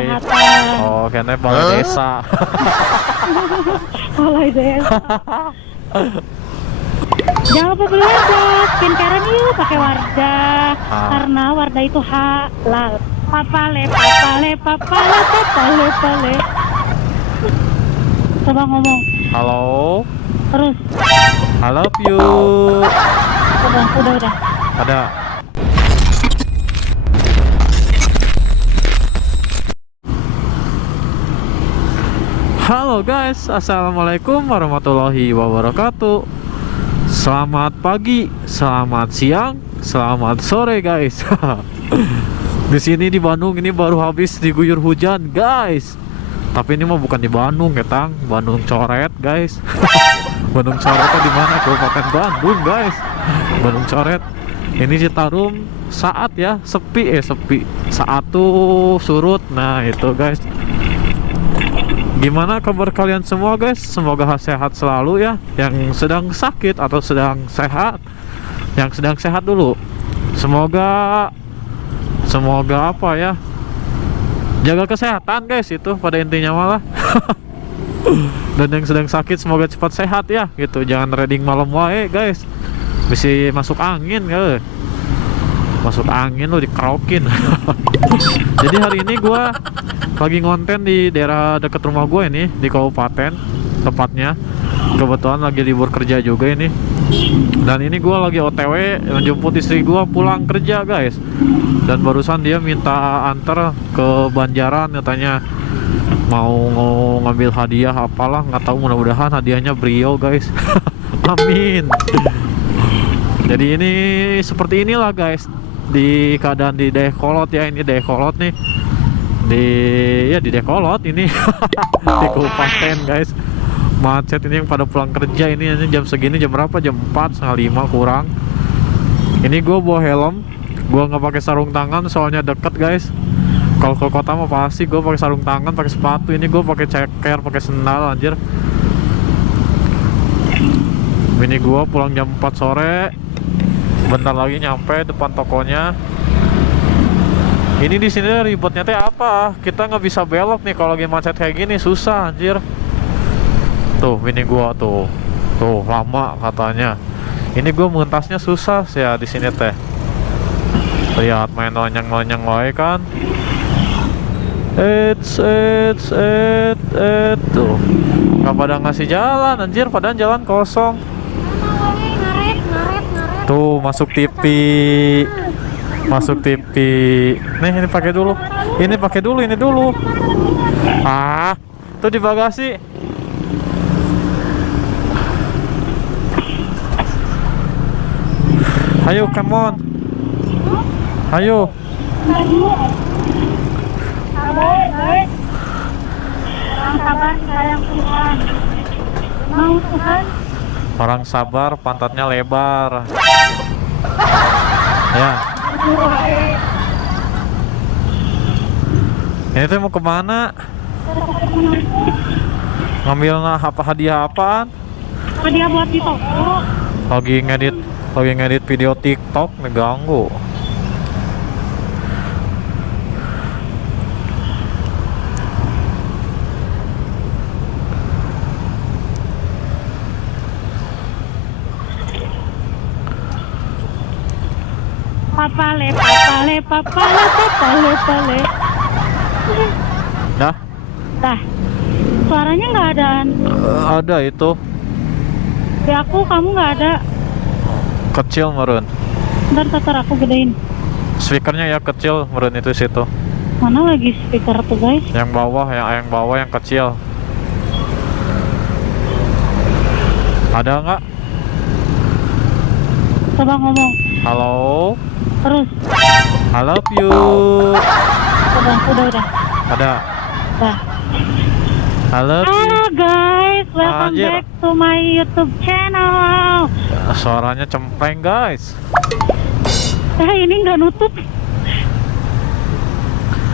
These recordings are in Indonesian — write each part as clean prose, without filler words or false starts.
kesehatan. Oh, kayaknya balai desa. Balai desa. Jangan lupa beli Wardah, skincarean yuk pakai Wardah, karena Wardah itu halal. Papale, papale, papale, papale, papale. Coba ngomong. Halo. Terus. I love you. Udah. Ada. Halo guys, assalamualaikum warahmatullahi wabarakatuh. Selamat pagi, selamat siang, selamat sore guys. Di sini di Bandung ini baru habis diguyur hujan guys. Tapi ini mah bukan di Bandung ya Tang, Bandung Coret guys. Bandung Coretnya di mana? Kabupaten Bandung guys. Bandung Coret. Ini Citarum saat ya sepi saat tuh surut. Nah itu guys. Gimana kabar kalian semua guys? Semoga sehat selalu ya. Yang sedang sakit atau sedang sehat. Yang sedang sehat dulu. Semoga apa ya? Jaga kesehatan guys, itu pada intinya malah. Dan yang sedang sakit semoga cepat sehat ya gitu. Jangan reading malam wae guys. Bisa masuk angin ya. Masuk angin lo dikerokin. Jadi hari ini gua lagi ngonten di daerah dekat rumah gue ini di kabupaten tepatnya. Kebetulan lagi libur kerja juga ini. Dan ini gue lagi OTW menjemput istri gue pulang kerja guys. Dan barusan dia minta antar ke Banjaran, katanya mau ngambil hadiah apalah, nggak tahu, mudah-mudahan hadiahnya Brio guys. Amin. Jadi ini seperti inilah guys di keadaan di Dayakolot ya, ini Dayakolot nih. Di Dayakolot ini. Di kabupaten guys. Macet ini yang pada pulang kerja ini jam segini, jam berapa? Jam 4, setengah 5 kurang. Ini gue bawa helm, gue nggak pakai sarung tangan soalnya deket guys. Kalau ke kota mah pasti gue pakai sarung tangan, pakai sepatu. Ini gue pakai ceker, pakai sendal anjir. Ini gue pulang jam 4 sore. Bentar lagi nyampe depan tokonya. Ini di sini ribetnya teh apa? Kita nggak bisa belok nih kalau lagi macet kayak gini, susah anjir. Tuh, ini gua tuh lama katanya. Ini gua mengentasnya susah sih ya di sini teh. Lihat main lonyang-lonyang wae kan. Tuh. Nggak pada ngasih jalan anjir, padahal jalan kosong. Tuh masuk TV. Masuk TV. Nih ini pakai dulu. Ini dulu. Ah, tuh di bagasi. Ayo, come on. Ayo. Orang sabar pantatnya lebar. Ya. Ini tuh mau kemana? Ngambil apa hadiah apaan? Hadiah buat di toko. Lagi ngedit video TikTok, ngeganggu. Papale. Dah? Dah. Suaranya nggak ada. Ada itu. Di aku kamu nggak ada. Kecil meren. Ntar aku gedein. Speakernya ya kecil meren itu situ. Mana lagi speaker tuh guys? Yang bawah yang kecil. Ada nggak? Coba ngomong. Halo. Terus. I love you. Udah. Ada. Dah. I love you. Halo guys, welcome Anjir. back to my YouTube channel. Suaranya cempreng guys. Ini nggak nutup.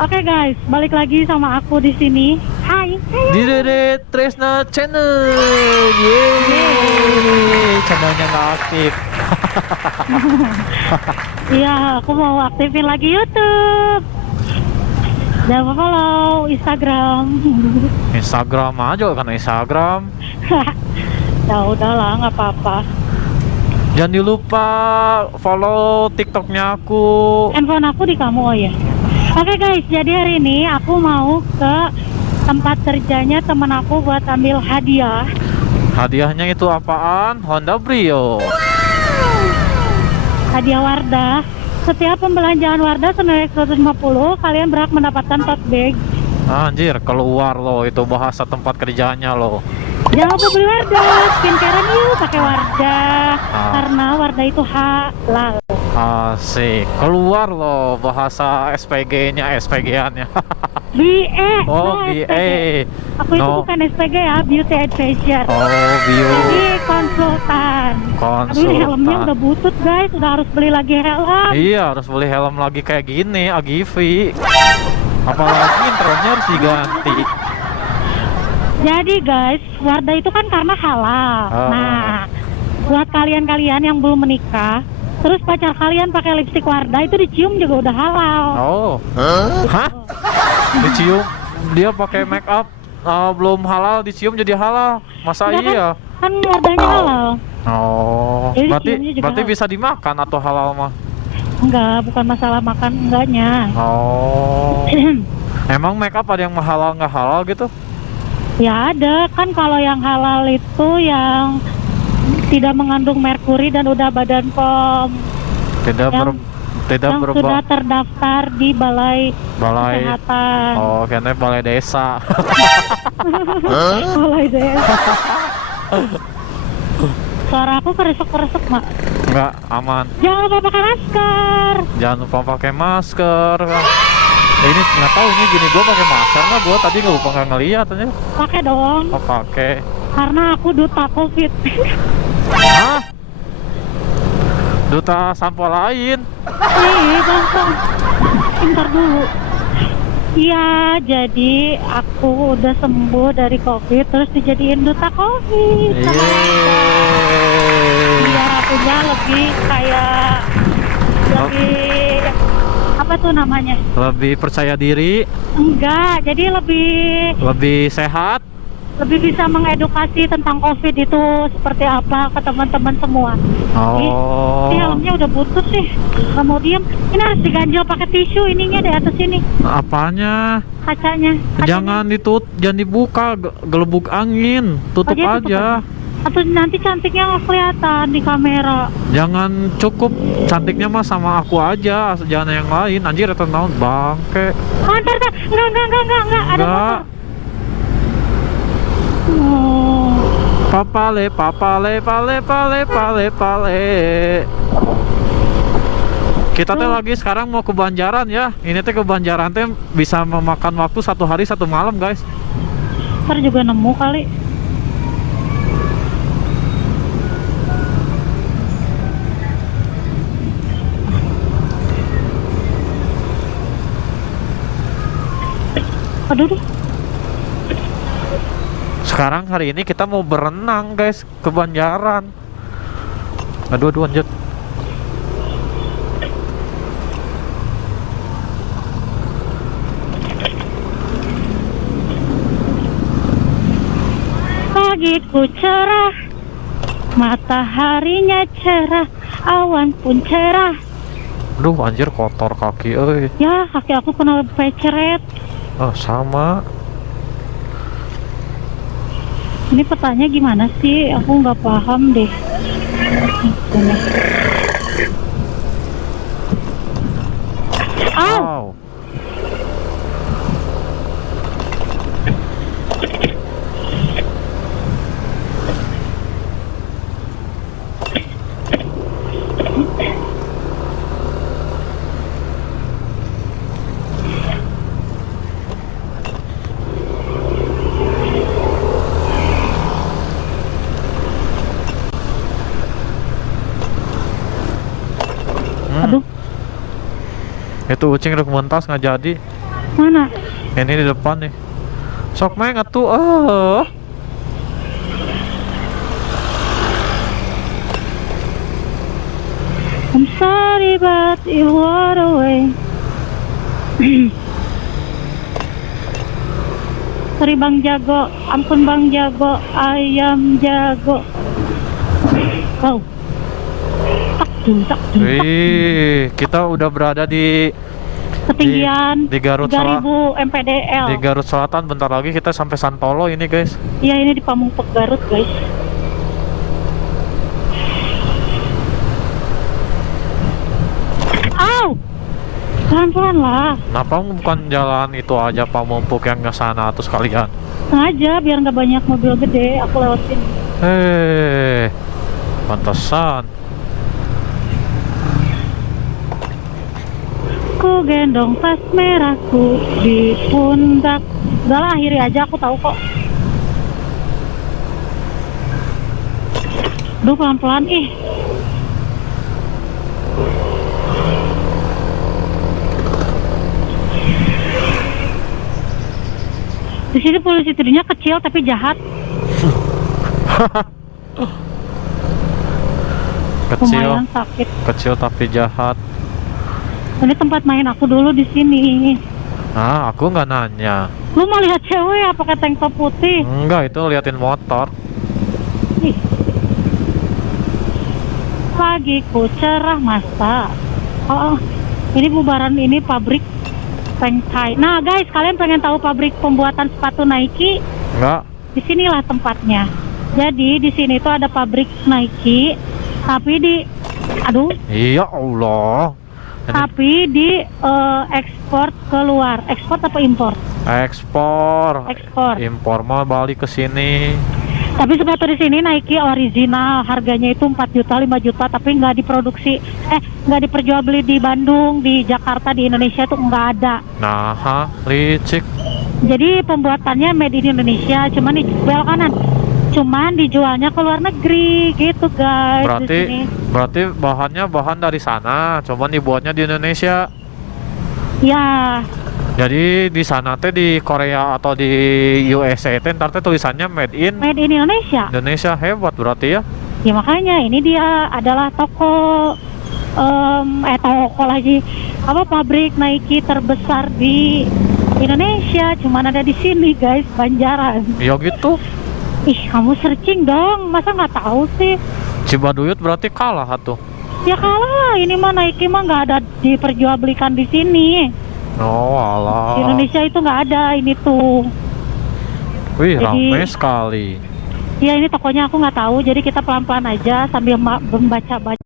Oke guys, balik lagi sama aku di sini. Hai. Di Dede Tresna Channel. Yeay. Channelnya nggak aktif. Iya, aku mau aktifin lagi YouTube. Jangan lupa follow Instagram. Instagram aja kan Instagram. Ya udahlah, nggak apa-apa. Jangan lupa follow TikToknya aku. Handphone aku di kamu, oh ya. Oke guys, jadi hari ini aku mau ke tempat kerjanya temen aku buat ambil hadiah. Hadiahnya itu apaan? Honda Brio. Hadiah Wardah. Setiap pembelanjaan Wardah senilai 150, kalian berhak mendapatkan tote bag. Anjir, keluar loh itu bahasa tempat kerjanya loh. Jangan lupa beli Wardah, skincarean yuk pakai Wardah. Ah. Karena Wardah itu halal. Asik, keluar loh bahasa SPG-nya, SPG-annya. BE. Oh, BA. Aku itu bukan SPG ya, Beauty and Fashion. Oh, bio. Jadi konsultan. Aduh, ini helmnya udah butut guys, udah harus beli lagi helm. Iya, harus beli helm lagi kayak gini, Agivi. Apalagi intronya harus diganti. Jadi guys, Wardah itu kan karena halal. Nah, buat kalian-kalian yang belum menikah, terus pacar kalian pakai lipstik Wardah itu dicium juga udah halal. Oh. Hah? Dicium dia pakai make up belum halal dicium jadi halal. Masa Enggak iya? Kan Wardahnya halal. Oh. Jadi Berarti diciumnya juga halal. bisa dimakan atau halal mah? Enggak, bukan masalah makan enggaknya. Oh. Emang make up ada yang halal nggak halal gitu? Ya ada, kan kalau yang halal itu yang tidak mengandung merkuri dan udah Badan POM Tidak yang, yang sudah terdaftar di Balai Kesehatan. Oh, kayaknya balai desa. Balai desa. Suara aku keresek-keresek, Mak. Enggak, aman. Jangan lupa pakai masker. Jangan lupa pakai masker. Ini nggak tahu ini gini gua pakai masker nggak? Gua tadi nggak lupa nggak ngeliat aja. Pakai dong. Oh, pakai. Karena aku duta COVID. Hah? Duta sampo lain. Ih, bang. Bentar dulu. Iya, jadi aku udah sembuh dari COVID, terus dijadiin duta COVID. Biar akunya lebih kayak lebih apa tuh namanya? Lebih percaya diri. Enggak, jadi Lebih sehat. lebih bisa mengedukasi tentang COVID itu seperti apa ke teman-teman semua. Oh. Ini helmnya udah butut sih. Nggak mau diem. Ini harus diganjel pakai tisu ininya di atas ini. Apanya? Kacanya. Jangan jangan dibuka, gelembung angin. Tutup Oh, aja. Atau nanti cantiknya nggak kelihatan di kamera. Jangan, cukup cantiknya mah sama aku aja, jangan yang lain. Anjir itu naon bangke. Oh, entar. Enggak. Ada motor. Oh. Papale. Kita teh lagi sekarang mau ke Banjaran ya. Ini teh ke Banjaran teh bisa memakan waktu 1 hari 1 malam guys. Ntar juga nemu kali. Aduh. Sekarang hari ini kita mau berenang guys ke Banjaran. Aduh lanjut. Pagiku cerah, mataharinya cerah, awan pun cerah. Aduh anjir kotor kaki euy. Ya, kaki aku kena peceret. Oh, sama. Ini petanya gimana sih? Aku nggak paham deh. Wow. Aduh, Itu ucing rek mentas nggak jadi. mana? Ini di depan nih. Sok main atuh. I'm sorry but you were away. Sorry Bang Jago, ampun Bang Jago, ayam jago. Wow. Tak dun. Wih, kita udah berada di Ketinggian di Garut 3000 mPDL. di Garut Selatan. Bentar lagi kita sampai Santolo ini, guys. Iya, ini di Pamungpek Garut, guys. Au! Pelan-pelan lah. Kenapa bukan jalan itu aja Pamumpuk yang ke sana atau sekalian? Sengaja biar nggak banyak mobil gede, aku lewatin. Pantesan. Ku gendong tas merahku di pundak. Udah lah, akhiri aja, aku tahu kok. Duh, pelan-pelan ih. Di sini polisi tidurnya kecil tapi jahat. Lumayan sakit. Kecil tapi jahat. Ini tempat main aku dulu di sini. Ah, aku nggak nanya. Lu mau lihat cewek ya pakai tank top putih? Enggak, itu liatin motor. Ih. Pagi ku cerah masa. Oh, ini bubaran ini pabrik Tank Thai. Nah guys, kalian pengen tahu pabrik pembuatan sepatu Nike? Enggak. Disinilah tempatnya. Jadi di sini tuh ada pabrik Nike, tapi Iya Allah. tapi di ekspor keluar. Ekspor apa impor? Ekspor. Ekspor. Impor mah balik ke sini. Tapi sepatu di sini Nike original, harganya itu 4 juta, 5 juta, tapi nggak diproduksi, nggak diperjualbeli di Bandung, di Jakarta, di Indonesia tuh nggak ada. Nah, licik. Jadi pembuatannya made in Indonesia, cuman di belok kanan, cuman dijualnya ke luar negeri, gitu guys. Di sini. Berarti bahan dari sana, cuman dibuatnya di Indonesia. Ya, Jadi di sana teh di Korea atau di USA teh ntar teh tulisannya made in made in Indonesia. Indonesia. Hebat berarti ya. Ya makanya ini dia adalah toko lagi apa, pabrik Nike terbesar di Indonesia, cuman ada di sini guys, Banjaran. Ya gitu. Ih, kamu searching dong, masa nggak tahu sih? Cibaduyut berarti kalah tuh. Ya kalah, ini mah Nike mah nggak ada diperjualbelikan di sini. Oh alah. Di Indonesia itu nggak ada ini tuh. Wih, Jadi, ramai sekali. Ya ini tokonya aku nggak tahu, jadi kita pelan-pelan aja sambil membaca-baca.